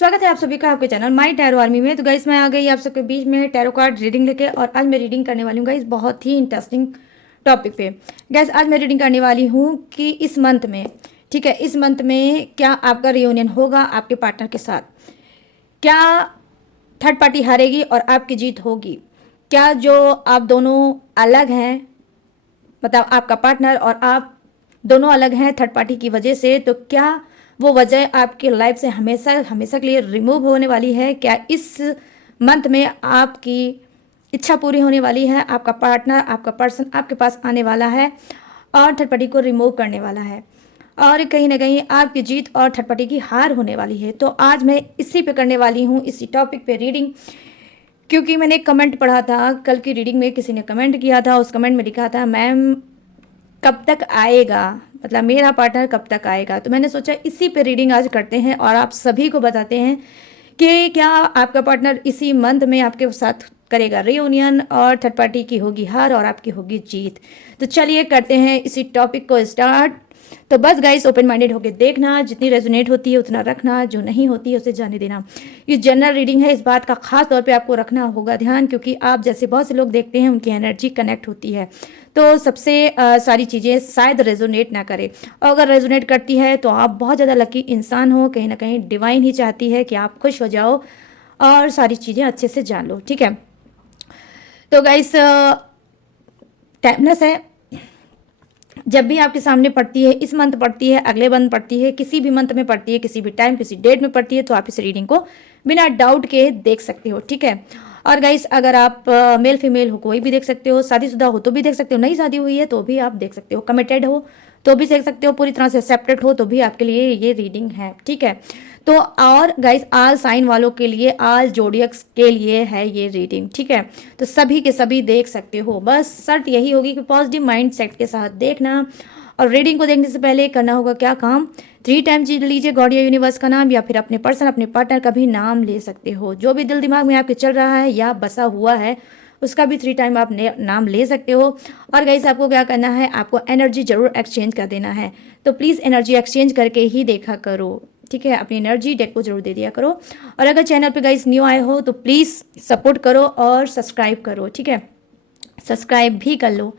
स्वागत है आप सभी का आपके चैनल माई टैरो आर्मी में। तो गाइस मैं आ गई आप सबके बीच में टैरो कार्ड रीडिंग लेके, और आज मैं रीडिंग करने वाली हूँ गाइस बहुत ही इंटरेस्टिंग टॉपिक पे। गाइस आज मैं रीडिंग करने वाली हूँ कि इस मंथ में, ठीक है, इस मंथ में क्या आपका रियूनियन होगा आपके पार्टनर के साथ, क्या थर्ड पार्टी हारेगी और आपकी जीत होगी, क्या जो आप दोनों अलग हैं, मतलब आपका पार्टनर और आप दोनों अलग हैं थर्ड पार्टी की वजह से, तो क्या वो वजह आपकी लाइफ से हमेशा हमेशा के लिए रिमूव होने वाली है, क्या इस मंथ में आपकी इच्छा पूरी होने वाली है, आपका पार्टनर आपका पर्सन आपके पास आने वाला है और थर्ड पार्टी को रिमूव करने वाला है, और कहीं ना कहीं आपकी जीत और थर्ड पार्टी की हार होने वाली है। तो आज मैं इसी पे करने वाली हूँ, इसी टॉपिक पे रीडिंग, क्योंकि मैंने कमेंट पढ़ा था कल की रीडिंग में, किसी ने कमेंट किया था, उस कमेंट में लिखा था मैम कब तक आएगा, मतलब मेरा पार्टनर कब तक आएगा। तो मैंने सोचा इसी पे रीडिंग आज करते हैं और आप सभी को बताते हैं कि क्या आपका पार्टनर इसी मंथ में आपके साथ करेगा रियूनियन और थर्ड पार्टी की होगी हार और आपकी होगी जीत। तो चलिए करते हैं इसी टॉपिक को स्टार्ट। तो बस गाइस ओपन माइंडेड होकर देखना, जितनी रेजोनेट होती है उतना रखना, जो नहीं होती है उसे जाने देना। ये जनरल रीडिंग है, इस बात का खास तौर पे आपको रखना होगा ध्यान, क्योंकि आप जैसे बहुत से लोग देखते हैं उनकी एनर्जी कनेक्ट होती है, तो सबसे सारी चीज़ें शायद रेजोनेट ना करे, और अगर रेजोनेट करती है तो आप बहुत ज़्यादा लकी इंसान हो, कहीं ना कहीं डिवाइन ही चाहती है कि आप खुश हो जाओ और सारी चीज़ें अच्छे से जान लो, ठीक है। तो गाइस टाइमलेस है, जब भी आपके सामने पड़ती है, इस मंथ पड़ती है, अगले मंथ पड़ती है, किसी भी मंथ में पड़ती है, किसी भी टाइम किसी डेट में पड़ती है, तो आप इस रीडिंग को बिना डाउट के देख सकते हो, ठीक है। और गाइस अगर आप मेल फीमेल हो कोई भी देख सकते हो, शादीशुदा हो तो भी देख सकते हो, नई शादी हुई है तो भी आप देख सकते हो, कमिटेड हो तो भी देख सकते हो, पूरी तरह से सेपरेट हो तो भी आपके लिए ये रीडिंग है, ठीक है। तो और गाइस आल साइन वालों के लिए, आल जोडियक्स के लिए है ये रीडिंग, ठीक है। तो सभी के सभी देख सकते हो, बस शर्त यही होगी कि पॉजिटिव माइंड सेट के साथ देखना। और रीडिंग को देखने से पहले करना होगा क्या काम, 3 टाइम लीजिए गॉड या यूनिवर्स का नाम, या फिर अपने पर्सन अपने पार्टनर का भी नाम ले सकते हो, जो भी दिल दिमाग में आपके चल रहा है या बसा हुआ है उसका भी 3 टाइम आप नाम ले सकते हो। और गाइस आपको क्या करना है, आपको एनर्जी जरूर एक्सचेंज कर देना है, तो प्लीज़ एनर्जी एक्सचेंज करके ही देखा करो, ठीक है। अपनी एनर्जी डेक को जरूर दे दिया करो, और अगर चैनल पे गाइस न्यू आए हो तो प्लीज़ सपोर्ट करो और सब्सक्राइब करो, ठीक है, सब्सक्राइब भी कर लो।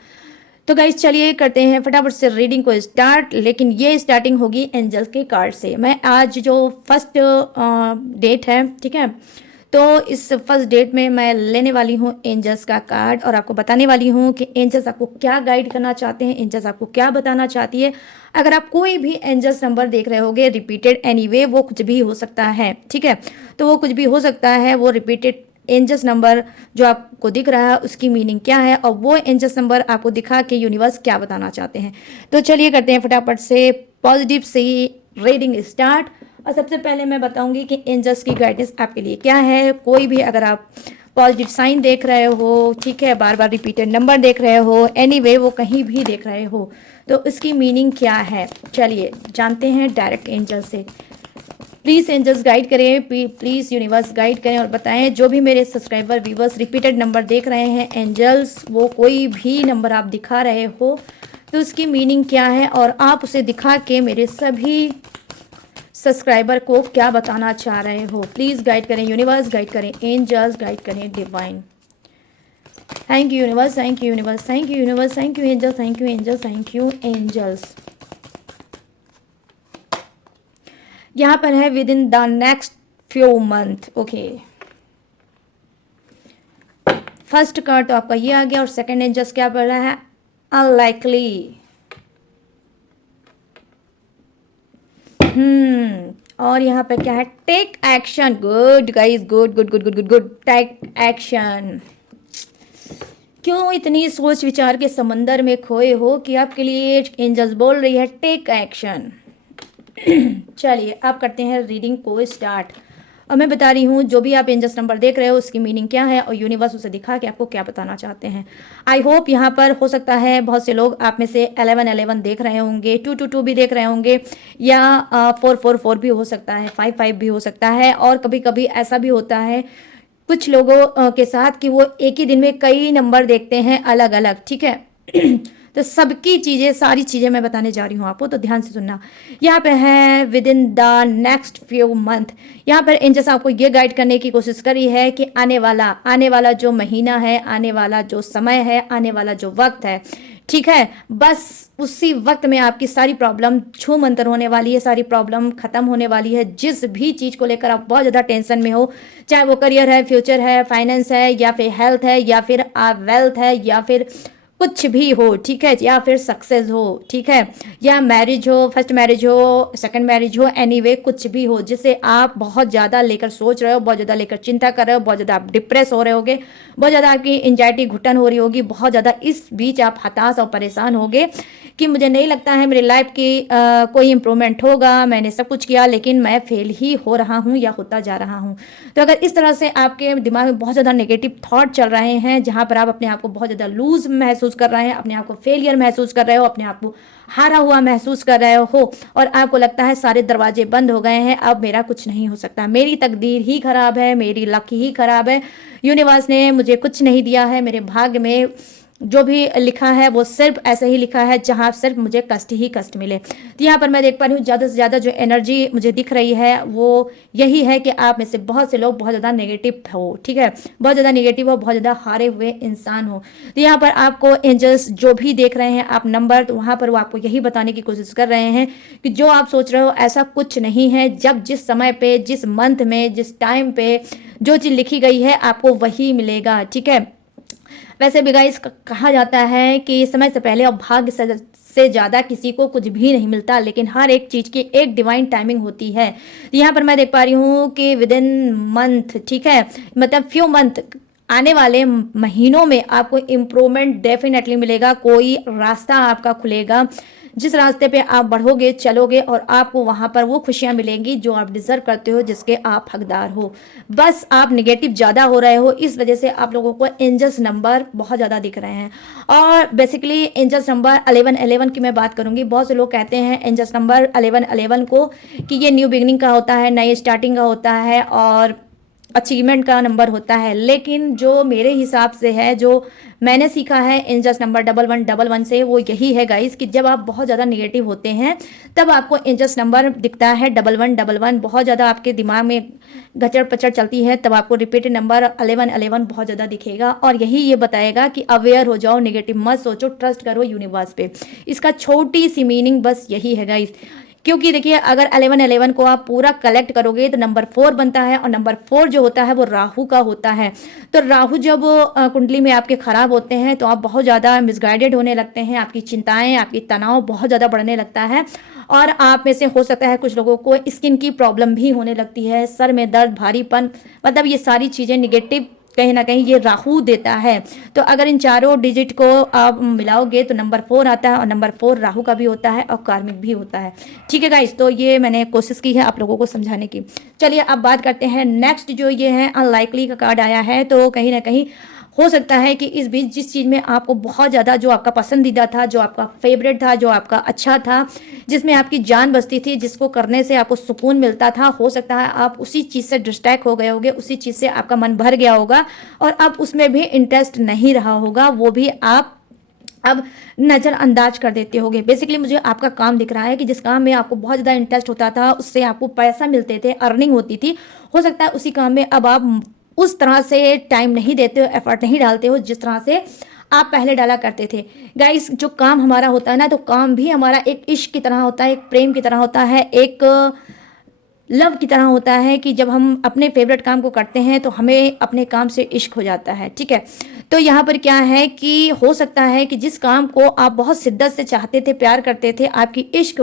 तो गाइस चलिए करते हैं फटाफट से रीडिंग को स्टार्ट, लेकिन ये स्टार्टिंग होगी एंजल्स के कार्ड से। मैं आज जो फर्स्ट डेट है, ठीक है, तो इस फर्स्ट डेट में मैं लेने वाली हूँ एंजल्स का कार्ड और आपको बताने वाली हूँ कि एंजल्स आपको क्या गाइड करना चाहते हैं, एंजल्स आपको क्या बताना चाहती है। अगर आप कोई भी एंजल्स नंबर देख रहे होगे रिपीटेड, एनीवे वो कुछ भी हो सकता है, ठीक है, तो वो कुछ भी हो सकता है, वो रिपीटेड एंजल्स नंबर जो आपको दिख रहा है उसकी मीनिंग क्या है, और वो एंजल्स नंबर आपको दिखा के यूनिवर्स क्या बताना चाहते हैं। तो चलिए करते हैं फटाफट से पॉजिटिव से रीडिंग स्टार्ट। और सबसे पहले मैं बताऊंगी कि एंजल्स की गाइडेंस आपके लिए क्या है। कोई भी अगर आप पॉजिटिव साइन देख रहे हो, ठीक है, बार बार रिपीटेड नंबर देख रहे हो, एनीवे वो कहीं भी देख रहे हो, तो इसकी मीनिंग क्या है, चलिए जानते हैं डायरेक्ट एंजल से। प्लीज़ एंजल्स गाइड करें, प्लीज़ यूनिवर्स गाइड करें और बताएं, जो भी मेरे सब्सक्राइबर व्यूवर्स रिपीटेड नंबर देख रहे हैं, एंजल्स वो कोई भी नंबर आप दिखा रहे हो तो उसकी मीनिंग क्या है, और आप उसे दिखा के मेरे सभी सब्सक्राइबर को क्या बताना चाह रहे हो। प्लीज़ गाइड करें यूनिवर्स, गाइड करें एंजल्स, गाइड करें divine. Thank you universe, thank you universe, thank you universe, thank you angels, thank you angels, thank you angels. यहाँ पर है within the next few month, okay. First card तो आपका ये आ गया, और सेकंड एंजल्स क्या पड़ रहा है, अनलाइकली। और यहाँ पे क्या है, take action. Good guys, good good good good good good, take action. क्यों इतनी सोच विचार के समंदर में खोए हो कि आपके लिए एंजल्स बोल रही है टेक एक्शन। चलिए आप करते हैं रीडिंग को स्टार्ट, और मैं बता रही हूँ जो भी आप एंजल्स नंबर देख रहे हो उसकी मीनिंग क्या है, और यूनिवर्स उसे दिखा के आपको क्या बताना चाहते हैं। आई होप यहाँ पर हो सकता है बहुत से लोग आप में से 1111 देख रहे होंगे, 222 भी देख रहे होंगे, या 444 भी हो सकता है, 55 भी हो सकता है, और कभी कभी ऐसा भी होता है कुछ लोगों के साथ कि वो एक ही दिन में कई नंबर देखते हैं अलग अलग, ठीक है। तो सबकी चीज़ें, सारी चीज़ें मैं बताने जा रही हूँ आपको, तो ध्यान से सुनना। यहाँ पे है within the next few month, यहाँ पर एंजल्स आपको ये गाइड करने की कोशिश करी है कि आने वाला जो महीना है, आने वाला जो समय है, आने वाला जो वक्त है, ठीक है, बस उसी वक्त में आपकी सारी प्रॉब्लम छू मंतर होने वाली है, सारी प्रॉब्लम खत्म होने वाली है। जिस भी चीज़ को लेकर आप बहुत ज़्यादा टेंशन में हो, चाहे वो करियर है, फ्यूचर है, फाइनेंस है, या फिर हेल्थ है, या फिर वेल्थ है, या फिर कुछ भी हो, ठीक है, या फिर सक्सेस हो, ठीक है, या मैरिज हो, फर्स्ट मैरिज हो, सेकंड मैरिज हो, एनीवे कुछ भी हो जिसे आप बहुत ज़्यादा लेकर सोच रहे हो, बहुत ज़्यादा लेकर चिंता कर रहे हो, बहुत ज़्यादा आप डिप्रेस हो रहे होगे, बहुत ज़्यादा आपकी एंजाइटी घुटन हो रही होगी, बहुत ज़्यादा इस बीच आप हताश और परेशान होगे कि मुझे नहीं लगता है मेरी लाइफ की कोई इंप्रूवमेंट होगा, मैंने सब कुछ किया लेकिन मैं फेल ही हो रहा हूँ या होता जा रहा हूँ। तो अगर इस तरह से आपके दिमाग में बहुत ज़्यादा नेगेटिव थॉट चल रहे हैं, जहाँ पर आप अपने आप को बहुत ज़्यादा लूज महसूस कर रहे हैं, अपने आप को फेलियर महसूस कर रहे हो, अपने आप को हारा हुआ महसूस कर रहे हो, और आपको लगता है सारे दरवाजे बंद हो गए हैं, अब मेरा कुछ नहीं हो सकता, मेरी तकदीर ही खराब है, मेरी लक ही खराब है, यूनिवर्स ने मुझे कुछ नहीं दिया है, मेरे भाग्य में जो भी लिखा है वो सिर्फ ऐसे ही लिखा है जहाँ सिर्फ मुझे कष्ट ही कष्ट मिले। तो यहाँ पर मैं देख पा रही हूँ ज़्यादा से ज़्यादा जो एनर्जी मुझे दिख रही है वो यही है कि आप में से बहुत से लोग बहुत ज़्यादा नेगेटिव हो, ठीक है, बहुत ज़्यादा नेगेटिव हो, बहुत ज़्यादा हारे हुए इंसान हो। तो यहाँ पर आपको एंजल्स जो भी देख रहे हैं आप नंबर, तो वहाँ पर वो आपको यही बताने की कोशिश कर रहे हैं कि जो आप सोच रहे हो ऐसा कुछ नहीं है। जब जिस समय पे, जिस मंथ में, जिस टाइम पे जो चीज़ लिखी गई है आपको वही मिलेगा, ठीक है। वैसे भी गाइस कहा जाता है कि समय से पहले और भाग्य से ज़्यादा किसी को कुछ भी नहीं मिलता, लेकिन हर एक चीज़ की एक डिवाइन टाइमिंग होती है। यहाँ पर मैं देख पा रही हूँ कि विद इन मंथ, ठीक है, मतलब फ्यू मंथ, आने वाले महीनों में आपको इम्प्रूवमेंट डेफिनेटली मिलेगा, कोई रास्ता आपका खुलेगा जिस रास्ते पे आप बढ़ोगे, चलोगे, और आपको वहाँ पर वो खुशियाँ मिलेंगी जो आप डिजर्व करते हो, जिसके आप हकदार हो। बस आप नेगेटिव ज़्यादा हो रहे हो, इस वजह से आप लोगों को एंजल्स नंबर बहुत ज़्यादा दिख रहे हैं। और बेसिकली एंजल्स नंबर 1111 की मैं बात करूँगी। बहुत से लोग कहते हैं एंजल्स नंबर 1111 को कि ये न्यू बिगनिंग का होता है, नई स्टार्टिंग का होता है और अचीवमेंट का नंबर होता है, लेकिन जो मेरे हिसाब से है, जो मैंने सीखा है एंजल्स नंबर 1111 से, वो यही है गाइस कि जब आप बहुत ज़्यादा नेगेटिव होते हैं तब आपको एंजल्स नंबर दिखता है 1111। बहुत ज़्यादा आपके दिमाग में गचड़ पचड़ चलती है तब आपको रिपीटेड नंबर 1111 बहुत ज़्यादा दिखेगा, और यही ये बताएगा कि अवेयर हो जाओ, नेगेटिव मत सोचो, ट्रस्ट करो यूनिवर्स पे। इसका छोटी सी मीनिंग बस यही है गाइस। क्योंकि देखिए अगर 1111 को आप पूरा कलेक्ट करोगे तो नंबर 4 बनता है, और नंबर 4 जो होता है वो राहु का होता है। तो राहु जब कुंडली में आपके खराब होते हैं तो आप बहुत ज़्यादा मिसगाइडेड होने लगते हैं, आपकी चिंताएं, आपकी तनाव बहुत ज़्यादा बढ़ने लगता है, और आप में से हो सकता है कुछ लोगों को स्किन की प्रॉब्लम भी होने लगती है, सर में दर्द, भारीपन, मतलब ये सारी चीज़ें निगेटिव कहीं ना कहीं ये राहु देता है। तो अगर इन चारों डिजिट को आप मिलाओगे तो नंबर 4 आता है, और नंबर 4 राहु का भी होता है और कार्मिक भी होता है, ठीक है गाइस। तो ये मैंने कोशिश की है आप लोगों को समझाने की। चलिए अब बात करते हैं नेक्स्ट, जो ये है अनलाइकली का कार्ड आया है। तो कहीं ना कहीं हो सकता है कि इस बीच जिस चीज़ में आपको बहुत ज़्यादा, जो आपका पसंदीदा था, जो आपका फेवरेट था, जो आपका अच्छा था, जिसमें आपकी जान बसती थी, जिसको करने से आपको सुकून मिलता था, हो सकता है आप उसी चीज़ से डिस्ट्रैक्ट हो गए होगे, उसी चीज़ से आपका मन भर गया होगा और अब उसमें भी इंटरेस्ट नहीं रहा होगा, वो भी आप अब नज़रअंदाज कर देते होगे। बेसिकली मुझे आपका काम दिख रहा है कि जिस काम में आपको बहुत ज़्यादा इंटरेस्ट होता था, उससे आपको पैसा मिलते थे, अर्निंग होती थी, हो सकता है उसी काम में अब आप उस तरह से टाइम नहीं देते हो, एफर्ट नहीं डालते हो जिस तरह से आप पहले डाला करते थे। गाइस जो काम हमारा होता है ना, तो काम भी हमारा एक इश्क की तरह होता है, एक प्रेम की तरह होता है, एक लव की तरह होता है कि जब हम अपने फेवरेट काम को करते हैं तो हमें अपने काम से इश्क हो जाता है, ठीक है। तो यहाँ पर क्या है कि हो सकता है कि जिस काम को आप बहुत शिद्दत से चाहते थे, प्यार करते थे, आपकी इश्क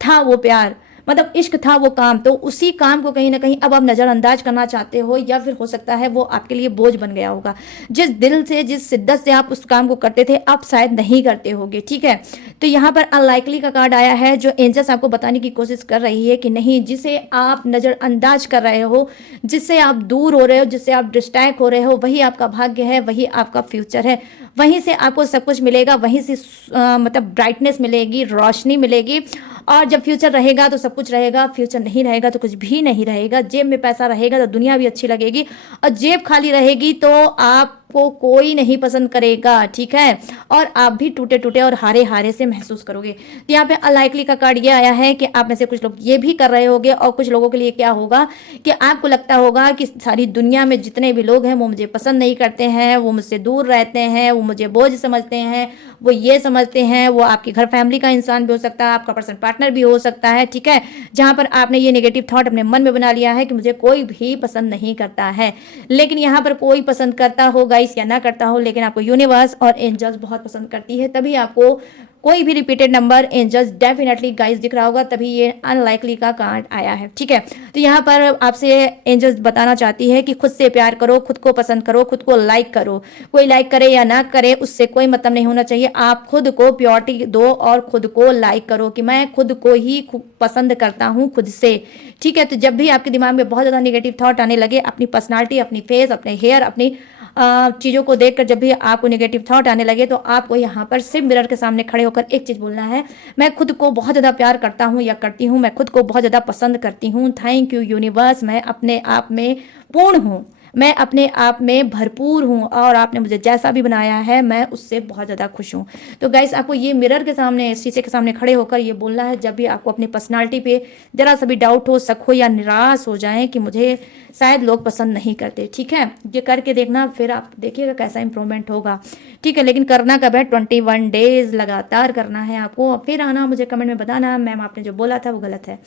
था वो प्यार, मतलब इश्क था वो काम, तो उसी काम को कहीं ना कहीं अब आप नज़रअंदाज करना चाहते हो, या फिर हो सकता है वो आपके लिए बोझ बन गया होगा। जिस दिल से, जिस शिद्दत से आप उस काम को करते थे, आप शायद नहीं करते होगे, ठीक है। तो यहाँ पर अनलाइकली का कार्ड आया है, जो एंजल्स आपको बताने की कोशिश कर रही है कि नहीं, जिसे आप नज़रअंदाज कर रहे हो, जिससे आप दूर हो रहे हो, जिससे आप डिस्ट्रैक्ट हो रहे हो, वही आपका भाग्य है, वही आपका फ्यूचर है, वहीं से आपको सब कुछ मिलेगा, वहीं से मतलब ब्राइटनेस मिलेगी, रोशनी मिलेगी। और जब फ्यूचर रहेगा तो सब कुछ रहेगा, फ्यूचर नहीं रहेगा तो कुछ भी नहीं रहेगा। जेब में पैसा रहेगा तो दुनिया भी अच्छी लगेगी, और जेब खाली रहेगी तो आप आपको कोई नहीं पसंद करेगा, ठीक है, और आप भी टूटे टूटे और हारे हारे से महसूस करोगे। तो यहाँ पे अनलाइकली का कार्ड ये आया है कि आप में से कुछ लोग ये भी कर रहे होंगे, और कुछ लोगों के लिए क्या होगा कि आपको लगता होगा कि सारी दुनिया में जितने भी लोग हैं वो मुझे पसंद नहीं करते हैं, वो मुझसे दूर रहते हैं, वो मुझे बोझ समझते हैं, वो ये समझते हैं। वो आपकी घर फैमिली का इंसान भी हो सकता है, आपका पर्सनल पार्टनर भी हो सकता है, ठीक है, जहां पर आपने ये नेगेटिव थॉट अपने मन में बना लिया है कि मुझे कोई भी पसंद नहीं करता है। लेकिन यहाँ पर कोई पसंद करता हो गाइस या ना करता हो, लेकिन आपको यूनिवर्स और एंजल्स बहुत पसंद करती है, तभी आपको कोई भी repeated number angels definitely guys दिख रहा होगा, तभी ये अनलाइकली का कार्ड आया है, ठीक है। तो यहाँ पर आपसे एंजल्स बताना चाहती है कि खुद से प्यार करो, खुद को पसंद करो, खुद को लाइक करो। कोई लाइक करे या ना करे उससे कोई मतलब नहीं होना चाहिए। आप खुद को प्योरिटी दो और खुद को लाइक करो कि मैं खुद को ही पसंद करता हूँ खुद से, ठीक है। तो जब भी आपके दिमाग में बहुत ज़्यादा नेगेटिव थॉट आने लगे, अपनी पर्सनालिटी, अपनी फेस, अपने हेयर, अपनी चीज़ों को देखकर जब भी आपको नेगेटिव थॉट आने लगे, तो आपको यहाँ पर सिर्फ मिरर के सामने खड़े होकर एक चीज़ बोलना है, मैं खुद को बहुत ज़्यादा प्यार करता हूँ या करती हूँ, मैं खुद को बहुत ज़्यादा पसंद करती हूँ। थैंक यू यूनिवर्स, मैं अपने आप में पूर्ण हूँ, मैं अपने आप में भरपूर हूँ, और आपने मुझे जैसा भी बनाया है मैं उससे बहुत ज़्यादा खुश हूँ। तो गाइस आपको ये मिरर के सामने, शीशे के सामने खड़े होकर ये बोलना है जब भी आपको अपनी पर्सनालिटी पे जरा सा भी डाउट हो, शक हो या निराश हो जाए कि मुझे शायद लोग पसंद नहीं करते, ठीक है। ये करके देखना, फिर आप देखिएगा कैसा इंप्रूवमेंट होगा, ठीक है। लेकिन करना कब है? 21 डेज लगातार करना है आपको। फिर आना मुझे कमेंट में बताना मैम आपने जो बोला था वो गलत है,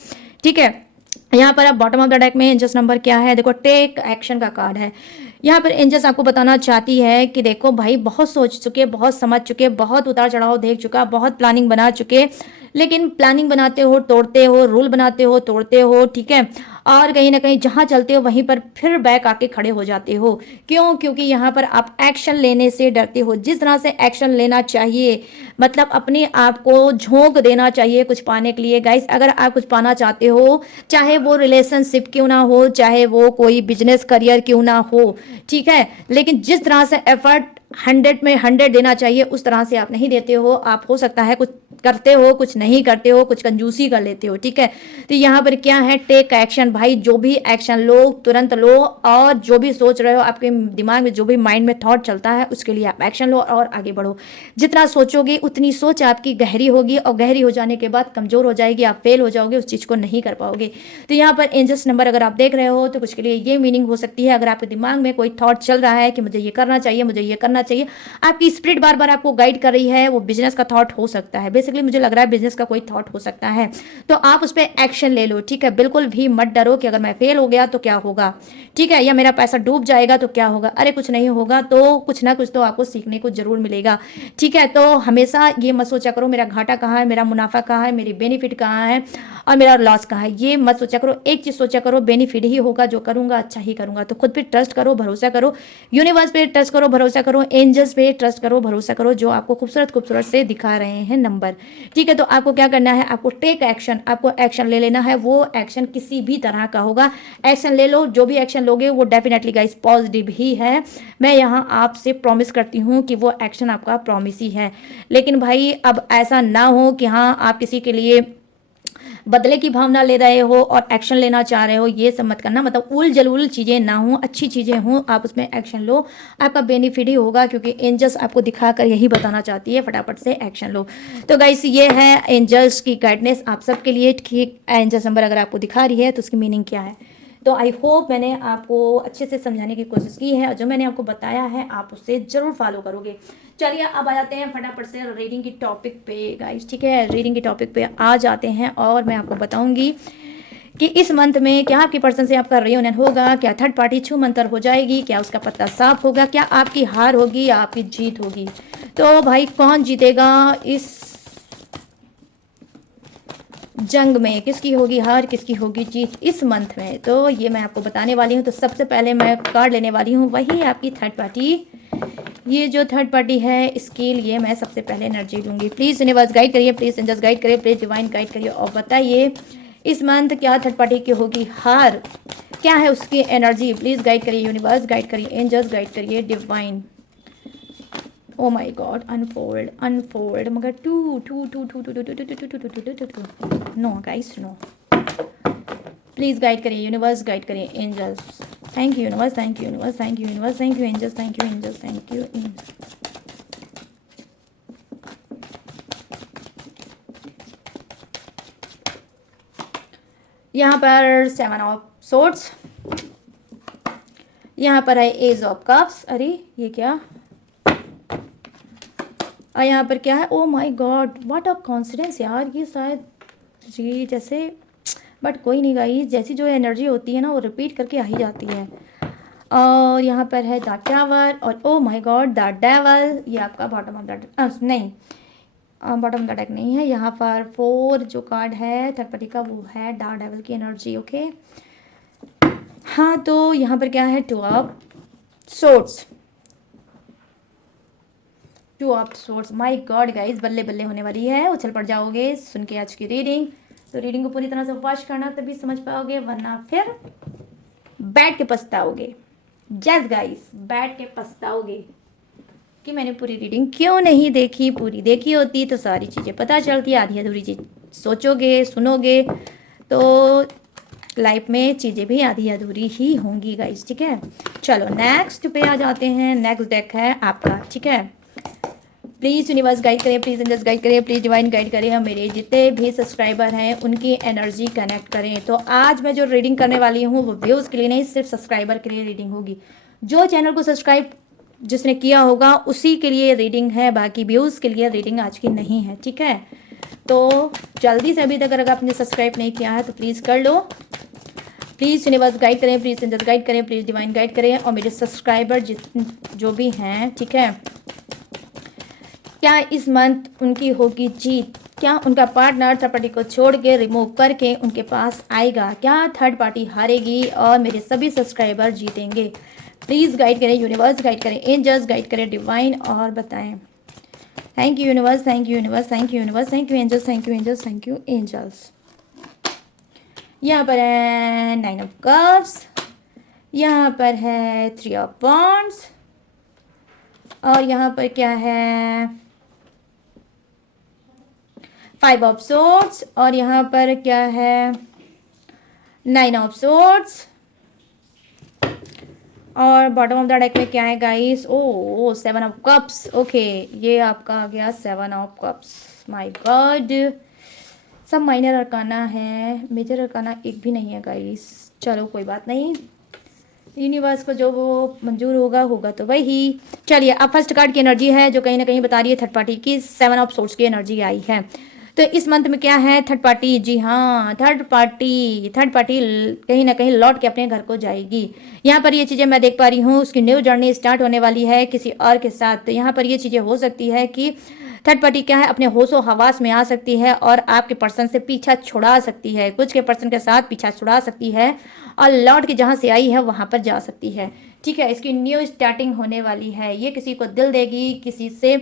ठीक है। यहाँ पर आप बॉटम ऑफ द डेक में एंजल्स नंबर क्या है, देखो टेक एक्शन का कार्ड है। यहाँ पर एंजल्स आपको बताना चाहती है कि देखो भाई, बहुत सोच चुके, बहुत समझ चुके, बहुत उतार चढ़ाव देख चुका, बहुत प्लानिंग बना चुके, लेकिन प्लानिंग बनाते हो तोड़ते हो, रूल बनाते हो तोड़ते हो, ठीक है, और कहीं ना कहीं जहाँ चलते हो वहीं पर फिर बैक आके खड़े हो जाते हो। क्यों? क्योंकि यहाँ पर आप एक्शन लेने से डरते हो। जिस तरह से एक्शन लेना चाहिए, मतलब अपने आप को झोंक देना चाहिए कुछ पाने के लिए। गाइस अगर आप कुछ पाना चाहते हो, चाहे वो रिलेशनशिप क्यों ना हो, चाहे वो कोई बिजनेस करियर क्यों ना हो, ठीक है, लेकिन जिस तरह से एफर्ट 100 में 100 देना चाहिए उस तरह से आप नहीं देते हो। आप हो सकता है कुछ करते हो, कुछ नहीं करते हो, कुछ कंजूसी कर लेते हो, ठीक है। तो यहाँ पर क्या है? टेक एक्शन भाई, जो भी एक्शन लो तुरंत लो, और जो भी सोच रहे हो, आपके दिमाग में जो भी माइंड में थॉट चलता है उसके लिए आप एक्शन लो और आगे बढ़ो। जितना सोचोगे उतनी सोच आपकी गहरी होगी, और गहरी हो जाने के बाद कमजोर हो जाएगी, आप फेल हो जाओगे, उस चीज़ को नहीं कर पाओगे। तो यहाँ पर एंजल्स नंबर अगर आप देख रहे हो तो कुछ के लिए ये मीनिंग हो सकती है, अगर आपके दिमाग में कोई थॉट चल रहा है कि मुझे ये करना चाहिए, मुझे ये करना चाहिए, आपकी स्पिरिट बार बार आपको गाइड कर रही है, वो बिजनेस का थॉट हो सकता है, बेसिकली मुझे लग रहा है बिजनेस का कोई थॉट हो सकता है, तो आप उस पर एक्शन ले लो, ठीक है। बिल्कुल भी मत डरो कि अगर मैं फेल हो गया तो क्या होगा, ठीक है, या मेरा पैसा डूब जाएगा तो क्या होगा। अरे कुछ नहीं होगा, तो कुछ ना कुछ तो आपको सीखने को जरूर मिलेगा, ठीक है। तो हमेशा ये मत सोचा करो मेरा घाटा कहाँ है, मेरा मुनाफा कहाँ है, मेरी बेनिफिट कहाँ है और मेरा लॉस कहाँ है, ये मत सोचा करो। एक चीज सोचा करो, बेनिफिट ही होगा, जो करूंगा अच्छा ही करूंगा। तो खुद पे ट्रस्ट करो, भरोसा करो, यूनिवर्स पे ट्रस्ट करो, भरोसा करो, एंजल्स पे ट्रस्ट करो, भरोसा करो, जो आपको खूबसूरत खूबसूरत से दिखा रहे हैं नंबर, ठीक है। तो आपको क्या करना है? आपको टेक एक्शन, आपको एक्शन ले लेना है। वो एक्शन किसी भी तरह का होगा, एक्शन ले लो। जो भी एक्शन लोगे वो डेफिनेटली गाइस पॉजिटिव ही है। मैं यहाँ आपसे प्रॉमिस करती हूँ कि वो एक्शन आपका प्रॉमिस ही है। लेकिन भाई अब ऐसा ना हो कि हाँ आप किसी के लिए बदले की भावना ले रहे हो और एक्शन लेना चाह रहे हो, ये सब मत करना। मतलब उल जलूल चीज़ें ना हो, अच्छी चीज़ें हों, आप उसमें एक्शन लो, आपका बेनिफिट ही होगा, क्योंकि एंजल्स आपको दिखाकर यही बताना चाहती है, फटाफट से एक्शन लो। तो गाइस ये है एंजल्स की गाइडनेस आप सबके लिए, ठीक। एंजल्स नंबर अगर आपको दिखा रही है तो उसकी मीनिंग क्या है। तो आई होप मैंने आपको अच्छे से समझाने की कोशिश की है, और जो मैंने आपको बताया है आप उससे ज़रूर फॉलो करोगे। चलिए अब आ जाते हैं फटाफट से रीडिंग की टॉपिक पे गाइस, ठीक है। रीडिंग की टॉपिक पे आ जाते हैं, और मैं आपको बताऊंगी कि इस मंथ में क्या आपकी पर्सन से आपका रियूनियन होगा, क्या थर्ड पार्टी छू मंतर हो जाएगी, क्या उसका पत्ता साफ होगा, क्या आपकी हार होगी या आपकी जीत होगी। तो भाई कौन जीतेगा इस जंग में, किसकी होगी हार, किसकी होगी जीत इस मंथ में, तो ये मैं आपको बताने वाली हूँ। तो सबसे पहले मैं कार्ड लेने वाली हूँ, वही आपकी थर्ड पार्टी। ये जो थर्ड पार्टी है इसके लिए मैं सबसे पहले एनर्जी लूंगी। प्लीज़ यूनिवर्स गाइड करिए, प्लीज़ एंजल्स गाइड करिए, प्लीज़ डिवाइन गाइड करिए, और बताइए इस मंथ क्या थर्ड पार्टी की होगी हार, क्या है उसकी एनर्जी। प्लीज़ गाइड करिए, यूनिवर्स गाइड करिए, एंजल्स गाइड करिए, divine. Oh my god, unfold unfold, मगर two two two two two two two two two two two two no guys no. Please guide करिए, यूनिवर्स गाइड करिए, angels thank you universe, thank you universe, thank you universe, thank you angels, thank you angels, thank you angels. यहाँ पर 7 of swords, यहाँ पर है as of cups, अरे ये क्या, और यहाँ पर क्या है, ओ my God what a coincidence यार, ये शायद जी जैसे, बट कोई नहीं गाइस, जैसी जो एनर्जी होती है ना वो रिपीट करके आ ही जाती है। और यहाँ पर है द टावर, और ओ माय गॉड द डेवल, ये आपका बॉटम ऑफ द नहीं, बॉटम ऑफ द डेक नहीं है, यहाँ पर 4 जो कार्ड है थर्ड पार्टी का वो है द डेवल की एनर्जी। ओके हाँ, तो यहाँ पर क्या है, 2 of swords, 2 of swords. My God guys, बल्ले बल्ले होने वाली है, उछल पड़ जाओगे सुन के आज की रीडिंग। तो रीडिंग को पूरी तरह से वॉच करना तभी समझ पाओगे, वरना फिर बैठ के पछताओगे। जस्ट गाइस, बैठ के पछताओगे कि मैंने पूरी रीडिंग क्यों नहीं देखी, पूरी देखी होती तो सारी चीज़ें पता चलती। आधी अधूरी चीज सोचोगे सुनोगे तो लाइफ में चीज़ें भी आधी अधूरी ही होंगी गाइस, ठीक है। चलो नेक्स्ट पे आ जाते हैं। नेक्स्ट डेक है आपका, ठीक है। प्लीज़ यूनिवर्स गाइड करें, प्लीज़ एंजल्स गाइड करें, प्लीज़ डिवाइन गाइड करें, हम मेरे जितने भी सब्सक्राइबर हैं उनकी एनर्जी कनेक्ट करें। तो आज मैं जो रीडिंग करने वाली हूँ वो व्यूज़ के लिए नहीं, सिर्फ सब्सक्राइबर के लिए रीडिंग होगी। जो चैनल को सब्सक्राइब जिसने किया होगा उसी के लिए रीडिंग है, बाकी व्यूज़ के लिए रीडिंग आज की नहीं है, ठीक है। तो जल्दी से अभी तक अगर आपने सब्सक्राइब नहीं किया है तो प्लीज़ कर लो। प्लीज़ यूनिवर्स गाइड करें, प्लीज़ एंजल्स गाइड करें, प्लीज़ डिवाइन गाइड करें, और मेरे सब्सक्राइबर जो भी हैं, ठीक है, क्या इस मंथ उनकी होगी जीत? क्या उनका पार्टनर थर्ड पार्टी को छोड़ के रिमूव करके उनके पास आएगा? क्या थर्ड पार्टी हारेगी और मेरे सभी सब्सक्राइबर जीतेंगे? प्लीज़ गाइड करें यूनिवर्स, गाइड करें एंजल्स, गाइड करें डिवाइन, और बताएं। Thank you universe, thank you universe, thank you universe, thank you angels, thank you angels, thank you angels. यहाँ पर है 9 ऑफ कप्स, यहाँ पर है 3 ऑफ वॉन्ड्स, और यहाँ पर क्या है 5 ऑफ सोर्ड्स, और यहाँ पर क्या है 9 ऑफ सोर्ड्स, और बॉटम ऑफ द डेक में क्या है guys, oh 7 of cups. Okay, ये आपका आ गया 7 ऑफ कप्स। माय गॉड, सब माइनर अरकाना है, मेजर अरकाना एक भी नहीं है गाइस। चलो कोई बात नहीं, यूनिवर्स को जो वो मंजूर होगा होगा तो वही। चलिए, अब फर्स्ट कार्ड की एनर्जी है जो कहीं ना कहीं बता रही है थर्ड पार्टी की 7 ऑफ सोर्ड्स की एनर्जी आई है। तो इस मंथ में क्या है, थर्ड पार्टी, जी हाँ थर्ड पार्टी कहीं ना कहीं लौट के अपने घर को जाएगी। यहाँ पर ये चीज़ें मैं देख पा रही हूँ, उसकी न्यू जर्नी स्टार्ट होने वाली है किसी और के साथ। तो यहाँ पर ये चीज़ें हो सकती है कि थर्ड पार्टी क्या है, अपने होशो हवास में आ सकती है और आपके पर्सन से पीछा छुड़ा सकती है, कुछ के पर्सन के साथ पीछा छुड़ा सकती है और लौट के जहाँ से आई है वहाँ पर जा सकती है, ठीक है। इसकी न्यू स्टार्टिंग होने वाली है। ये किसी को दिल देगी, किसी से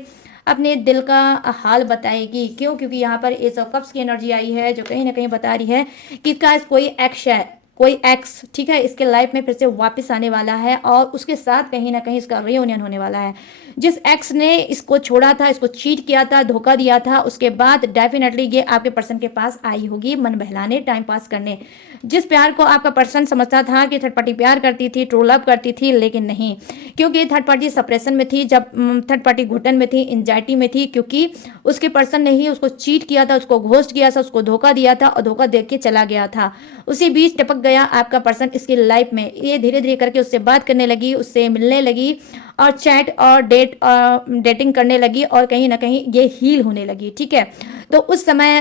अपने दिल का हाल बताएगी। क्यों? क्योंकि यहाँ पर एस ऑफ कप्स की एनर्जी आई है जो कहीं ना कहीं बता रही है कि इसका कोई एक्स है, कोई एक्स, ठीक है, इसके लाइफ में फिर से वापस आने वाला है और उसके साथ कहीं ना कहीं इसका रियूनियन होने वाला है। जिस एक्स ने इसको छोड़ा था, इसको चीट किया था, धोखा दिया था, उसके बाद डेफिनेटली ये आपके पर्सन के पास आई होगी मन बहलाने, टाइम पास करने। जिस प्यार को आपका पर्सन समझता था कि थर्ड पार्टी प्यार करती थी, ट्रू लव करती थी, लेकिन नहीं, क्योंकि थर्ड पार्टी सप्रेशन में थी, जब थर्ड पार्टी घुटन में थी, एंजाइटी में थी, क्योंकि उसके पर्सन ने ही उसको चीट किया था, उसको घोस्ट किया था, उसको धोखा दिया था और धोखा दे के चला गया था। उसी बीच टपक गया आपका पर्सन इसकी लाइफ में। ये धीरे धीरे करके उससे बात करने लगी, उससे मिलने लगी और चैट और डेटिंग करने लगी और कहीं ना कहीं ये हील होने लगी, ठीक है। तो उस समय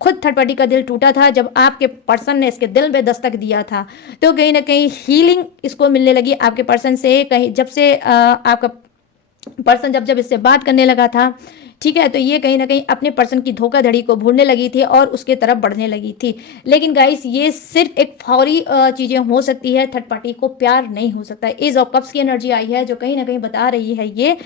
खुद थर्ड पार्टी का दिल टूटा था जब आपके पर्सन ने इसके दिल में दस्तक दिया था। तो कहीं ना कहीं हीलिंग इसको मिलने लगी आपके पर्सन से, कहीं जब से आपका पर्सन जब इससे बात करने लगा था, ठीक है। तो ये कहीं ना कहीं अपने पर्सन की धोखाधड़ी को भूलने लगी थी और उसके तरफ बढ़ने लगी थी। लेकिन गाइस, ये सिर्फ एक फौरी चीज़ें हो सकती है, थर्ड पार्टी को प्यार नहीं हो सकता। एज ऑफ कप्स की एनर्जी आई है जो कहीं ना कहीं बता रही है ये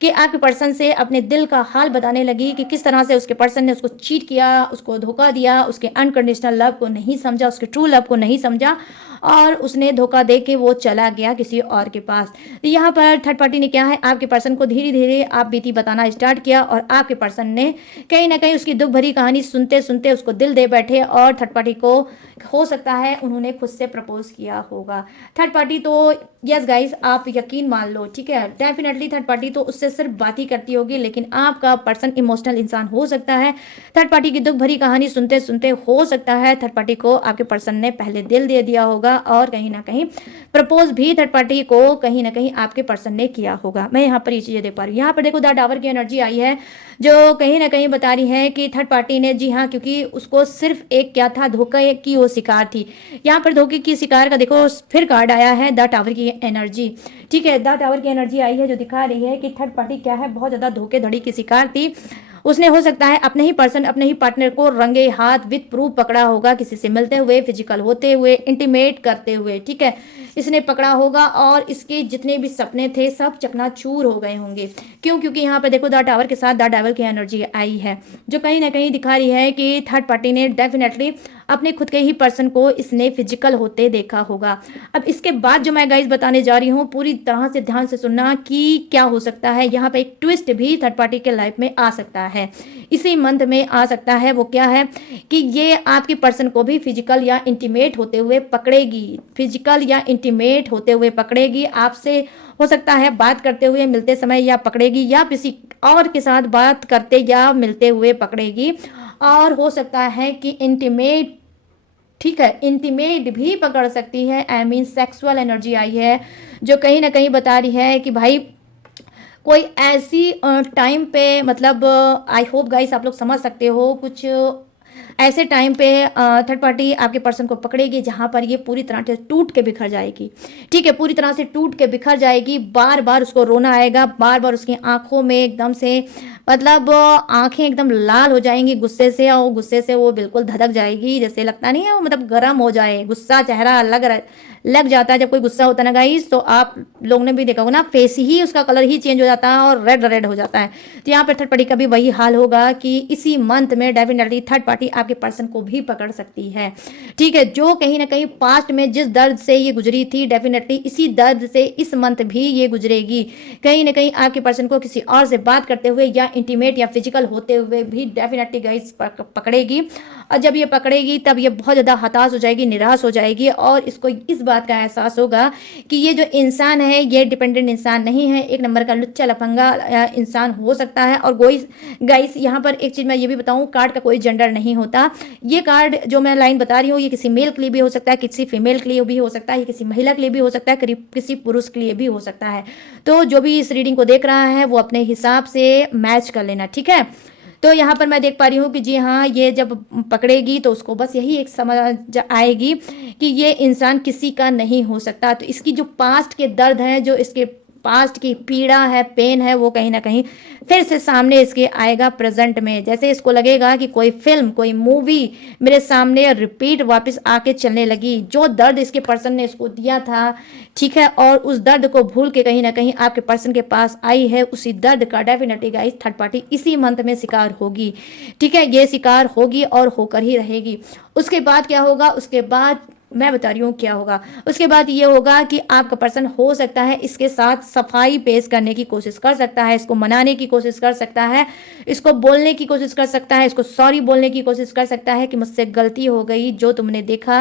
कि आपके पर्सन से अपने दिल का हाल बताने लगी कि किस तरह से उसके पर्सन ने उसको चीट किया, उसको धोखा दिया, उसके अनकंडीशनल लव को नहीं समझा, उसके ट्रू लव को नहीं समझा और उसने धोखा दे के वो चला गया किसी और के पास। तो यहाँ पर थर्ड पार्टी ने क्या है, आपके पर्सन को धीरे धीरे आप बीती बताना स्टार्ट किया और आपके पर्सन ने कहीं ना कहीं उसकी दुख भरी कहानी सुनते सुनते उसको दिल दे बैठे और थर्ड पार्टी को हो सकता है उन्होंने खुद से प्रपोज किया होगा। थर्ड पार्टी तो यस गाइस, आप यकीन मान लो, ठीक है, डेफिनेटली थर्ड पार्टी तो उससे सिर्फ बात ही करती होगी, लेकिन आपका पर्सन इमोशनल इंसान हो सकता है। थर्ड पार्टी की दुख भरी कहानी सुनते सुनते हो सकता है थर्ड पार्टी को आपके पर्सन ने पहले दिल दे दिया होगा और कहीं ना कहीं प्रपोज भी थर्ड पार्टी को कहीं ना कहीं आपके पर्सन ने किया होगा। मैं यहाँ पर ये चीजें देख पा रही हूँ। यहाँ पर देखो द टावर की एनर्जी आई है जो कहीं ना कहीं बता रही है कि थर्ड पार्टी ने, जी हाँ, क्योंकि उसको सिर्फ एक क्या था, धोखे की वो शिकार थी। यहाँ पर धोखे की शिकार का देखो फिर कार्ड आया है द टावर की एनर्जी, ठीक है, द टावर की एनर्जी आई है जो दिखा रही है कि थर्ड पार्टी क्या है, बहुत ज्यादा धोखेधड़ी की शिकार थी। उसने हो सकता है अपने ही पर्सन, अपने ही पार्टनर को रंगे हाथ विद प्रूफ पकड़ा होगा, किसी से मिलते हुए, फिजिकल होते हुए, इंटीमेट करते हुए, ठीक है, इसने पकड़ा होगा और इसके जितने भी सपने थे सब चकनाचूर हो गए होंगे। क्यों? क्योंकि यहाँ पे देखो द टावर के साथ द डेविल की एनर्जी आई है जो कहीं ना कहीं दिखा रही है कि थर्ड पार्टी ने डेफिनेटली अपने खुद के ही पर्सन को इसने फिजिकल होते देखा होगा। अब इसके बाद जो मैं गाइस बताने जा रही हूँ पूरी तरह से ध्यान से सुनना कि क्या हो सकता है। यहाँ पे एक ट्विस्ट भी थर्ड पार्टी के लाइफ में आ सकता है, इसी मंथ में आ सकता है। वो क्या है कि ये आपके पर्सन को भी फिजिकल या इंटीमेट होते हुए पकड़ेगी, फिजिकल या इंटीमेट होते हुए पकड़ेगी, आपसे हो सकता है बात करते हुए मिलते समय या पकड़ेगी, या किसी और के साथ बात करते या मिलते हुए पकड़ेगी, और हो सकता है कि इंटीमेट, ठीक है, इंटीमेट भी पकड़ सकती है। आई मीन सेक्सुअल एनर्जी आई है जो कहीं ना कहीं बता रही है कि भाई कोई ऐसी टाइम पे, मतलब आई होप गाइस आप लोग समझ सकते हो, कुछ ऐसे टाइम पे थर्ड पार्टी आपके पर्सन को पकड़ेगी जहां पर ये पूरी तरह से टूट के बिखर जाएगी, ठीक है, पूरी तरह से टूट के बिखर जाएगी। बार बार उसको रोना आएगा, बार बार उसकी आंखों में एकदम से, मतलब आंखें एकदम लाल हो जाएंगी गुस्से से, और गुस्से से वो बिल्कुल धधक जाएगी, जैसे लगता नहीं है वो मतलब गर्म हो जाए, गुस्सा चेहरा लग जाता है जब कोई गुस्सा होता है ना गाइस, तो आप लोगों ने भी देखा होगा ना, फेस ही उसका कलर ही चेंज हो जाता है और रेड रेड हो जाता है। तो यहाँ पर थर्ड पार्टी का भी वही हाल होगा कि इसी मंथ में डेफिनेटली थर्ड पार्टी आपके पर्सन को भी पकड़ सकती है, ठीक है, जो कहीं ना कहीं पास्ट में जिस दर्द से ये गुजरी थी डेफिनेटली इसी दर्द से इस मंथ भी ये गुजरेगी। कहीं ना कहीं आपके पर्सन को किसी और से बात करते हुए या इंटीमेट या फिजिकल होते हुए भी डेफिनेटली गाइस पकड़ेगी, और जब ये पकड़ेगी तब ये बहुत ज़्यादा हताश हो जाएगी, निराश हो जाएगी, और इसको इस बात का एहसास होगा कि ये जो इंसान है ये डिपेंडेंट इंसान नहीं है, एक नंबर का लुच्चा लफंगा इंसान हो सकता है। और गाइस यहाँ पर एक चीज़ मैं ये भी बताऊँ, कार्ड का कोई जेंडर नहीं होता। ये कार्ड जो मैं लाइन बता रही हूँ ये किसी मेल के लिए भी हो सकता है, किसी फीमेल के लिए भी हो सकता है, किसी महिला के लिए भी हो सकता है, किसी पुरुष के लिए भी हो सकता है। तो जो भी इस रीडिंग को देख रहा है वो अपने हिसाब से मैच कर लेना, ठीक है। तो यहाँ पर मैं देख पा रही हूँ कि जी हाँ, ये जब पकड़ेगी तो उसको बस यही एक समझ आएगी कि ये इंसान किसी का नहीं हो सकता। तो इसकी जो पास्ट के दर्द हैं, जो इसके पास्ट की पीड़ा है, पेन है, वो कहीं ना कहीं फिर से सामने इसके आएगा प्रेजेंट में। जैसे इसको लगेगा कि कोई फिल्म, कोई मूवी मेरे सामने रिपीट वापस आके चलने लगी। जो दर्द इसके पर्सन ने इसको दिया था, ठीक है, और उस दर्द को भूल के कहीं ना कहीं आपके पर्सन के पास आई है, उसी दर्द का डेफिनेटली गाइस थर्ड पार्टी इसी मंथ में शिकार होगी, ठीक है, ये शिकार होगी और होकर ही रहेगी। उसके बाद क्या होगा, उसके बाद मैं बता रही हूँ क्या होगा। उसके बाद ये होगा कि आपका पर्सन हो सकता है इसके साथ सफाई पेश करने की कोशिश कर सकता है, इसको मनाने की कोशिश कर सकता है, इसको बोलने की कोशिश कर सकता है, इसको सॉरी बोलने की कोशिश कर सकता है कि मुझसे गलती हो गई, जो तुमने देखा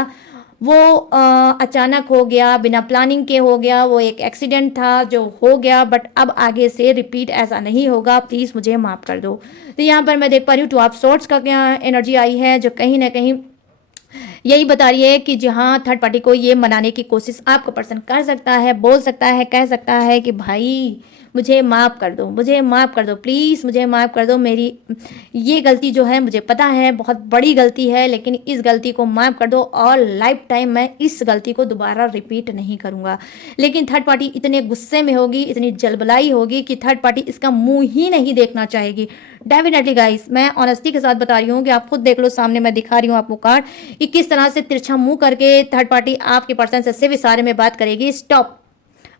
वो अचानक हो गया, बिना प्लानिंग के हो गया, वो एक एक्सीडेंट था जो हो गया, बट अब आगे से रिपीट ऐसा नहीं होगा, प्लीज़ मुझे माफ़ कर दो। तो यहाँ पर मैं देख पा रही हूँ टू ऑफ सोर्ड्स का क्या एनर्जी आई है जो कहीं ना कहीं यही बता रही है कि जहाँ थर्ड पार्टी को ये मनाने की कोशिश आपका पर्सन कर सकता है, बोल सकता है, कह सकता है कि भाई मुझे माफ़ कर दो, मुझे माफ़ कर दो, प्लीज़ मुझे माफ़ कर दो, मेरी ये गलती जो है मुझे पता है बहुत बड़ी गलती है, लेकिन इस गलती को माफ़ कर दो और लाइफ टाइम मैं इस गलती को दोबारा रिपीट नहीं करूँगा। लेकिन थर्ड पार्टी इतने गुस्से में होगी, इतनी जलबलाई होगी कि थर्ड पार्टी इसका मुंह ही नहीं देखना चाहेगी। डेफिनेटली गाइस, मैं ऑनेस्टी के साथ बता रही हूँ कि आप खुद देख लो, सामने मैं दिखा रही हूँ आपको कार्ड कि किस तरह से तिरछा मुंह करके थर्ड पार्टी आपके पर्सन से सिर्फ इशारे में बात करेगी। स्टॉप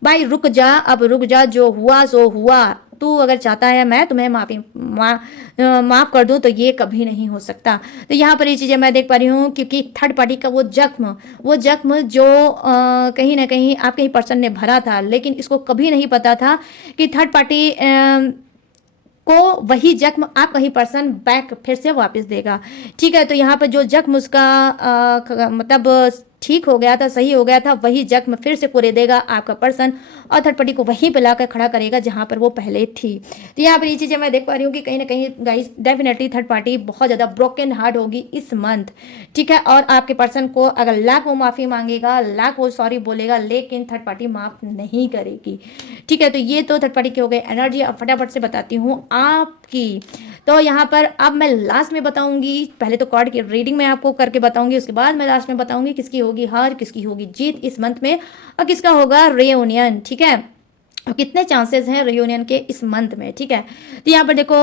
भाई, रुक जा, अब रुक जा, जो हुआ सो हुआ, तू अगर चाहता है मैं तुम्हें माफ़ कर दूं, तो ये कभी नहीं हो सकता। तो यहाँ पर ये चीज़ें मैं देख पा रही हूँ, क्योंकि थर्ड पार्टी का वो जख्म जो कहीं ना कहीं आपके ही पर्सन ने भरा था, लेकिन इसको कभी नहीं पता था कि थर्ड पार्टी को वही जख्म आपका ही पर्सन बैक फिर से वापस देगा। ठीक है, तो यहाँ पर जो जख्म उसका मतलब ठीक हो गया था, सही हो गया था, वही जख्म फिर से पूरे देगा आपका पर्सन, और थर्ड पार्टी को वहीं पे लाकर खड़ा करेगा जहाँ पर वो पहले थी। तो यहाँ पर ये चीज़ें मैं देख पा रही हूँ कि कहीं ना कहीं गाइस डेफिनेटली थर्ड पार्टी बहुत ज़्यादा ब्रोकन हार्ट होगी इस मंथ। ठीक है, और आपके पर्सन को अगर लाख वो माफ़ी मांगेगा, लाख वो सॉरी बोलेगा, लेकिन थर्ड पार्टी माफ़ नहीं करेगी। ठीक है, तो ये तो थर्ड पार्टी की हो गई एनर्जी। अब फटाफट से बताती हूँ आपकी। तो यहाँ पर अब मैं लास्ट में बताऊंगी, पहले तो कार्ड की रीडिंग में आपको करके बताऊंगी, उसके बाद मैं लास्ट में बताऊंगी किसकी होगी हार, किसकी होगी जीत इस मंथ में, और किसका होगा रियूनियन। ठीक है, और कितने चांसेस हैं रियूनियन के इस मंथ में। ठीक है, तो यहाँ पर देखो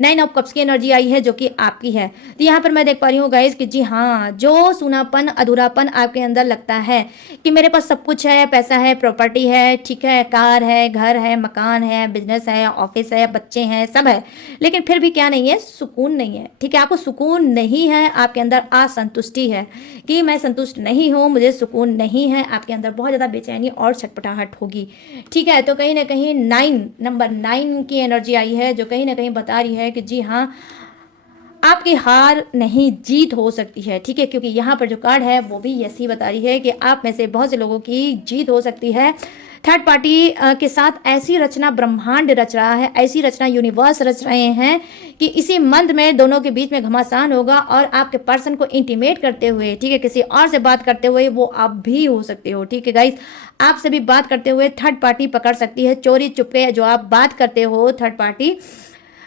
9 ऑफ कप्स की एनर्जी आई है जो कि आपकी है। तो यहाँ पर मैं देख पा रही हूँ गाइज कि जी हाँ, जो सूनापन अधूरापन आपके अंदर लगता है कि मेरे पास सब कुछ है, पैसा है, प्रॉपर्टी है, ठीक है, कार है, घर है, मकान है, बिजनेस है, ऑफिस है, बच्चे हैं, सब है, लेकिन फिर भी क्या नहीं है, सुकून नहीं है। ठीक है, आपको सुकून नहीं है, आपके अंदर असंतुष्टि है कि मैं संतुष्ट नहीं हूँ, मुझे सुकून नहीं है, आपके अंदर बहुत ज़्यादा बेचैनी और छटपटाहट होगी। ठीक है, तो कहीं ना कहीं नंबर 9 की एनर्जी आई है जो कहीं ना कहीं बता रही है कि जी हाँ, आपकी हार नहीं जीत हो सकती है। ठीक है, क्योंकि यहाँ पर जो कार्ड है वो भी ऐसी बता रही है कि आप में से बहुत से लोगों की जीत हो सकती है। थर्ड पार्टी के साथ ऐसी रचना ब्रह्मांड रच रहा है, ऐसी रचना यूनिवर्स रच रहे हैं कि इसी मंथ में दोनों के बीच में घमासान होगा, और आपके पर्सन को इंटीमेट करते हुए, ठीक है, किसी और से बात करते हुए वो आप भी हो सकते हो। ठीक है गाइस, आपसे भी बात करते हुए थर्ड पार्टी पकड़ सकती है, चोरी चुपके जो आप बात करते हो थर्ड पार्टी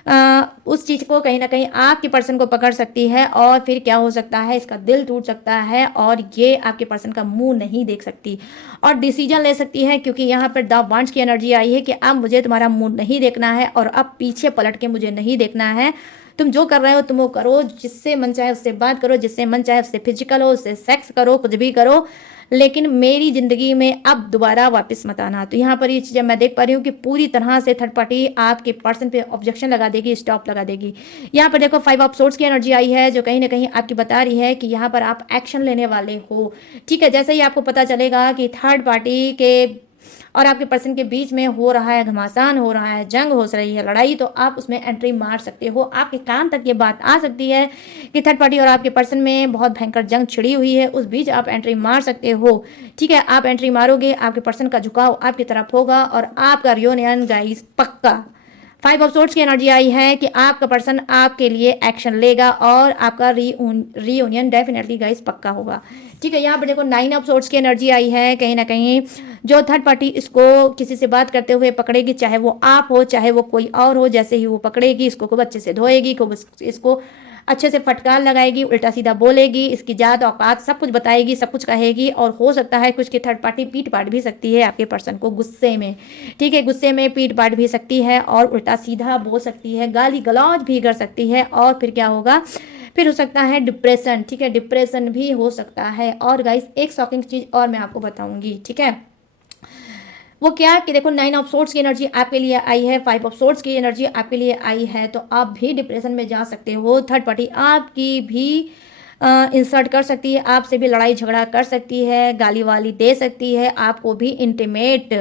उस चीज़ को कहीं ना कहीं आपके पर्सन को पकड़ सकती है, और फिर क्या हो सकता है, इसका दिल टूट सकता है, और ये आपके पर्सन का मुंह नहीं देख सकती और डिसीजन ले सकती है, क्योंकि यहाँ पर द वांड्स की एनर्जी आई है कि अब मुझे तुम्हारा मुंह नहीं देखना है, और अब पीछे पलट के मुझे नहीं देखना है। तुम जो कर रहे हो तुम वो करो, जिससे मन चाहे उससे बात करो, जिससे मन चाहे उससे फिजिकल हो, उससे सेक्स करो, कुछ भी करो, लेकिन मेरी जिंदगी में अब दोबारा वापस मत आना। तो यहाँ पर ये चीज़ें मैं देख पा रही हूँ कि पूरी तरह से थर्ड पार्टी आपके पर्सन पे ऑब्जेक्शन लगा देगी, स्टॉप लगा देगी। यहाँ पर देखो 5 ऑफ सोर्ड्स की एनर्जी आई है जो कहीं ना कहीं आपकी बता रही है कि यहाँ पर आप एक्शन लेने वाले हो। ठीक है, जैसे ही आपको पता चलेगा कि थर्ड पार्टी के और आपके पर्सन के बीच में हो रहा है घमासान, हो रहा है जंग, हो रही है लड़ाई, तो आप उसमें एंट्री मार सकते हो। आपके कान तक ये बात आ सकती है कि थर्ड पार्टी और आपके पर्सन में बहुत भयंकर जंग छिड़ी हुई है, उस बीच आप एंट्री मार सकते हो। ठीक है, आप एंट्री मारोगे, आपके पर्सन का झुकाव आपकी तरफ होगा, और आपका रियूनियन गाइस पक्का। 5 ऑफ सोर्ड्स की एनर्जी आई है कि आपका पर्सन आपके लिए एक्शन लेगा, और आपका रीयूनियन डेफिनेटली गाइस पक्का होगा। ठीक है, यहाँ पर देखो 9 ऑफ सोर्ड्स की एनर्जी आई है, कहीं ना कहीं जो थर्ड पार्टी इसको किसी से बात करते हुए पकड़ेगी, चाहे वो आप हो चाहे वो कोई और हो, जैसे ही वो पकड़ेगी इसको खूब अच्छे से धोएगी, खूब इसको अच्छे से फटकार लगाएगी, उल्टा सीधा बोलेगी, इसकी जात औकात सब कुछ बताएगी, सब कुछ कहेगी, और हो सकता है कुछ की थर्ड पार्टी पीट पाट भी सकती है आपके पर्सन को गुस्से में। ठीक है, गुस्से में पीट पाट भी सकती है, और उल्टा सीधा बोल सकती है, गाली गलौज भी कर सकती है, और फिर क्या होगा, फिर हो सकता है डिप्रेशन। ठीक है, डिप्रेशन भी हो सकता है। और गाइस एक शॉकिंग चीज़ और मैं आपको बताऊंगी, ठीक है, वो क्या कि देखो 9 ऑफ सोर्ड्स की एनर्जी आपके लिए आई है, 5 ऑफ सोर्ड्स की एनर्जी आपके लिए आई है, तो आप भी डिप्रेशन में जा सकते हो। थर्ड पार्टी आपकी भी इंसल्ट कर सकती है, आपसे भी लड़ाई झगड़ा कर सकती है, गाली वाली दे सकती है, आपको भी इंटीमेट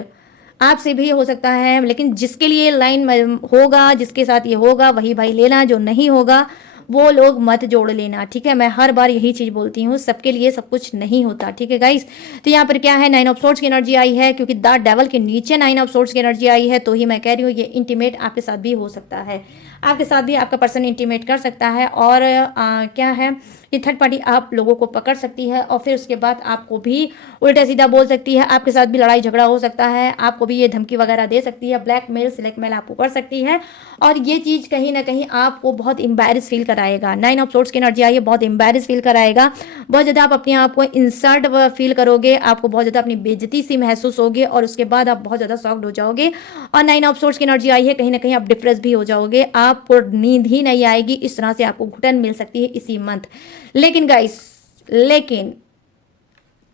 आपसे भी हो सकता है, लेकिन जिसके लिए लाइन होगा, जिसके साथ ये होगा वही भाई लेना, जो नहीं होगा वो लोग मत जोड़ लेना। ठीक है, मैं हर बार यही चीज़ बोलती हूँ, सबके लिए सब कुछ नहीं होता। ठीक है गाइस, तो यहाँ पर क्या है 9 ऑफ सोर्ड्स की एनर्जी आई है, क्योंकि द डेवल के नीचे 9 ऑफ सोर्ड्स की एनर्जी आई है, तो ही मैं कह रही हूँ ये इंटीमेट आपके साथ भी हो सकता है, आपके साथ भी आपका पर्सन इंटीमेट कर सकता है। और क्या है कि थर्ड पार्टी आप लोगों को पकड़ सकती है, और फिर उसके बाद आपको भी उल्टा सीधा बोल सकती है, आपके साथ भी लड़ाई झगड़ा हो सकता है, आपको भी ये धमकी वगैरह दे सकती है, ब्लैकमेल सिलेक्टमेल आपको कर सकती है, और ये चीज़ कहीं ना कहीं आपको बहुत एम्बैरेस फील कराएगा। 9 ऑफ सोर्ड्स की एनर्जी आई है, बहुत एम्बैरेस फील कराएगा, बहुत ज़्यादा आप अपने आप को इंसल्ट फील करोगे, आपको बहुत ज़्यादा अपनी बेइज्जती सी महसूस होगी, और उसके बाद आप बहुत ज़्यादा शॉक्ड हो जाओगे। और 9 ऑफ सोर्ड्स की एनर्जी आई है, कहीं ना कहीं आप डिप्रेस भी हो जाओगे, आपको नींद ही नहीं आएगी, इस तरह से आपको घुटन मिल सकती है इसी मंथ। लेकिन गाइस, लेकिन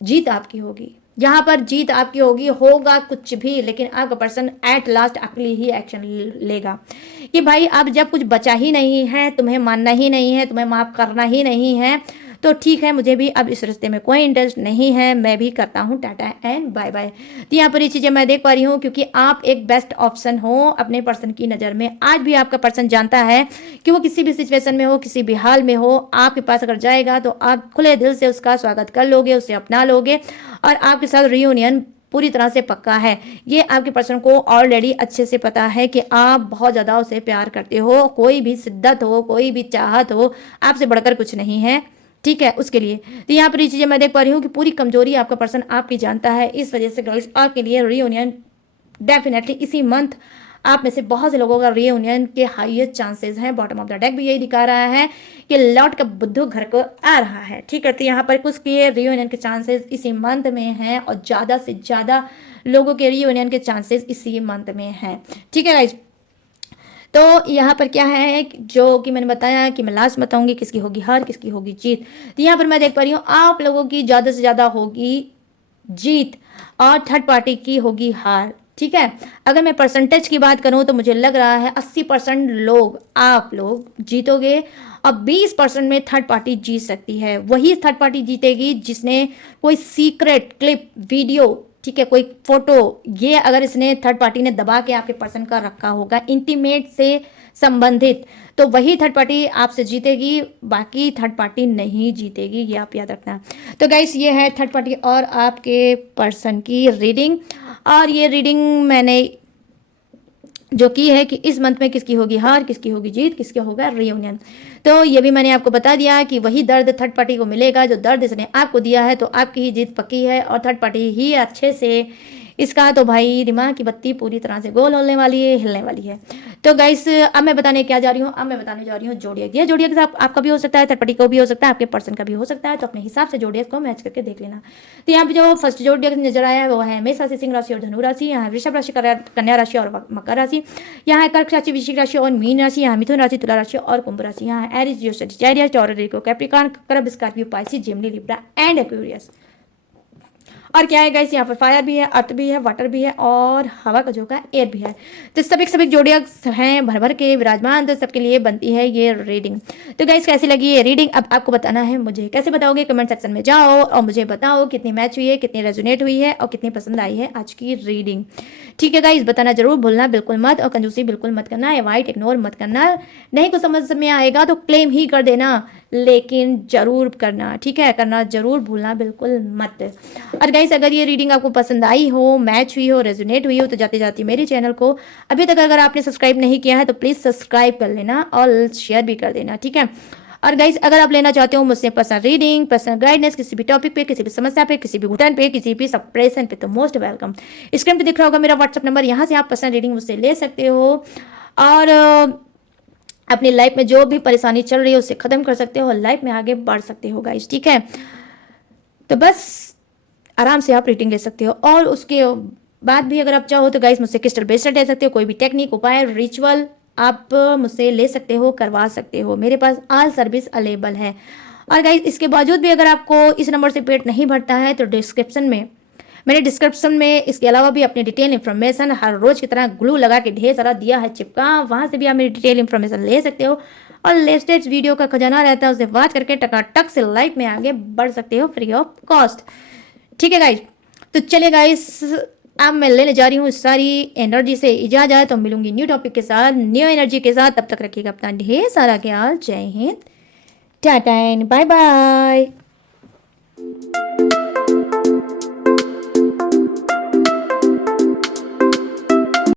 जीत आपकी होगी, यहाँ पर जीत आपकी होगी, होगा कुछ भी, लेकिन आपका पर्सन एट लास्ट अगली ही एक्शन लेगा कि भाई अब जब कुछ बचा ही नहीं है, तुम्हें मानना ही नहीं है, तुम्हें माफ़ करना ही नहीं है, तो ठीक है, मुझे भी अब इस रिश्ते में कोई इंटरेस्ट नहीं है, मैं भी करता हूँ टाटा एंड बाय बाय। तो यहाँ पर ये चीज़ें मैं देख पा रही हूँ, क्योंकि आप एक बेस्ट ऑप्शन हो अपने पर्सन की नज़र में। आज भी आपका पर्सन जानता है कि वो किसी भी सिचुएशन में हो, किसी भी हाल में हो, आपके पास अगर जाएगा तो आप खुले दिल से उसका स्वागत कर लोगे, उसे अपना लोगे, और आपके साथ रियूनियन पूरी तरह से पक्का है। ये आपके पर्सन को ऑलरेडी अच्छे से पता है कि आप बहुत ज़्यादा उसे प्यार करते हो, कोई भी शिद्दत हो, कोई भी चाहत हो, आपसे बढ़कर कुछ नहीं है, ठीक है, उसके लिए। तो यहाँ पर ये चीज़ें मैं देख पा रही हूँ कि पूरी कमजोरी आपका पर्सन आपकी जानता है, इस वजह से गर्ल्स आपके लिए रियूनियन डेफिनेटली इसी मंथ आप में से बहुत से लोगों का रियूनियन के हाईएस्ट चांसेस हैं। बॉटम ऑफ द डेक भी यही दिखा रहा है कि लौट का बुद्धू घर को आ रहा है, ठीक है। तो यहाँ पर कुछ के रियूनियन के चांसेस इसी मंथ में हैं, और ज़्यादा से ज़्यादा लोगों के रियूनियन के चांसेस इसी मंथ में हैं, ठीक है गाइज। तो यहाँ पर क्या है, जो कि मैंने बताया कि मैं लास्ट बताऊंगी किसकी होगी हार, किसकी होगी जीत। तो यहाँ पर मैं देख पा रही हूँ आप लोगों की ज़्यादा से ज़्यादा होगी जीत, और थर्ड पार्टी की होगी हार, ठीक है। अगर मैं परसेंटेज की बात करूं तो मुझे लग रहा है 80% लोग आप लोग जीतोगे, और 20% में थर्ड पार्टी जीत सकती है। वही थर्ड पार्टी जीतेगी जिसने कोई सीक्रेट क्लिप, वीडियो, ठीक है, कोई फोटो, ये अगर इसने थर्ड पार्टी ने दबा के आपके पर्सन का रखा होगा इंटीमेट से संबंधित, तो वही थर्ड पार्टी आपसे जीतेगी, बाकी थर्ड पार्टी नहीं जीतेगी, ये आप याद रखना। तो गाइस ये है थर्ड पार्टी और आपके पर्सन की रीडिंग, और ये रीडिंग मैंने जो की है कि इस मंथ में किसकी होगी हार, किसकी होगी जीत, किसका होगा रियूनियन। तो ये भी मैंने आपको बता दिया कि वही दर्द थर्ड पार्टी को मिलेगा जो दर्द इसने आपको दिया है, तो आपकी ही जीत पक्की है, और थर्ड पार्टी ही अच्छे से इसका तो भाई दिमाग की बत्ती पूरी तरह से गोल होने वाली है, हिलने वाली है। तो गाइस अब मैं बताने क्या जा रही हूँ, अब मैं बताने जा रही हूँ जोडियक। ये जोडियक के साथ आपका भी हो सकता है, थर्ड पार्टी को भी हो सकता है, आपके पर्सन का भी हो सकता है, तो अपने हिसाब से जोडियक को मैच करके देख लेना। तो यहाँ पे जो फर्स्ट जोडियक नजर आया है वो है मेष राशि, सिंह राशि और धनु राशि, यहाँ वृषभ राशि, कन्या राशि और मकर राशि, यहाँ है कर्क राशि, वृश्चिक राशि और मीन राशि, यहाँ मिथुन राशि, तुला राशि और कुंभ राशि, यहाँ है एरिस, जियो, सजिटेरियस, टॉरस, कैप्रिकॉर्न, कर्क, Scorpio, Pisces, Gemini, Libra and Aquarius. और क्या है गाइस, यहाँ पर फायर भी है, अर्थ भी है, वाटर भी है, और हवा का झोंका एयर भी है। तो सभी जोडियक्स हैं भर भर के विराजमान, तो सबके लिए बनती है ये रीडिंग। तो गाइस कैसी लगी ये रीडिंग अब आपको बताना है मुझे। कैसे बताओगे, कमेंट सेक्शन में जाओ और मुझे बताओ कितनी मैच हुई है, कितनी रेजोनेट हुई है, और कितनी पसंद आई है आज की रीडिंग, ठीक है गाइस। बताना जरूर भूलना बिल्कुल मत, और कंजूसी बिल्कुल मत करना, अवॉइड इग्नोर मत करना। नहीं कुछ समझ में आएगा तो क्लेम ही कर देना, लेकिन जरूर करना, ठीक है, करना जरूर भूलना बिल्कुल मत। और गाइस अगर ये रीडिंग आपको पसंद आई हो, मैच हुई हो, रेजोनेट हुई हो, तो जाते जाते मेरे चैनल को अभी तक अगर आपने सब्सक्राइब नहीं किया है तो प्लीज़ सब्सक्राइब कर लेना और शेयर भी कर देना, ठीक है। और गाइस अगर आप लेना चाहते हो मुझसे पर्सनल रीडिंग, पर्सनल गाइडेंस, किसी भी टॉपिक पे, किसी भी समस्या पे, किसी भी घुटन पे, किसी भी सप्रेशन पे, तो मोस्ट वेलकम। स्क्रीन पे दिख रहा होगा मेरा व्हाट्सअप नंबर, यहाँ से आप पर्सनल रीडिंग मुझसे ले सकते हो, और अपनी लाइफ में जो भी परेशानी चल रही है उसे खत्म कर सकते हो और लाइफ में आगे बढ़ सकते हो गाइस, ठीक है। तो बस आराम से आप रीडिंग ले सकते हो, और उसके बाद भी अगर आप चाहो तो गाइस मुझसे क्रिस्टल ब्रेसलेट ले सकते हो, कोई भी टेक्निक, उपाय, रिचुअल आप मुझसे ले सकते हो, करवा सकते हो, मेरे पास ऑल सर्विस अवेलेबल है। और गाइस इसके बावजूद भी अगर आपको इस नंबर से पेट नहीं भरता है तो मैंने डिस्क्रिप्शन में इसके अलावा भी अपनी डिटेल इन्फॉर्मेशन हर रोज की तरह ग्लू लगा के ढेर सारा दिया है चिपका, वहाँ से भी आप मेरी डिटेल इन्फॉर्मेशन ले सकते हो, और लेटेस्ट वीडियो का खजाना रहता है उसे वॉच करके टकाटक से लाइफ में आगे बढ़ सकते हो फ्री ऑफ कॉस्ट, ठीक है गाइस। तो चलिए गाइस अब मैं लेने जा रही हूँ सारी एनर्जी से इजाजत, तो मिलूंगी न्यू टॉपिक के साथ, न्यू एनर्जी के साथ। तब तक रखिएगा अपना ढेर सारा ख्याल। जय Hind, tata and bye bye.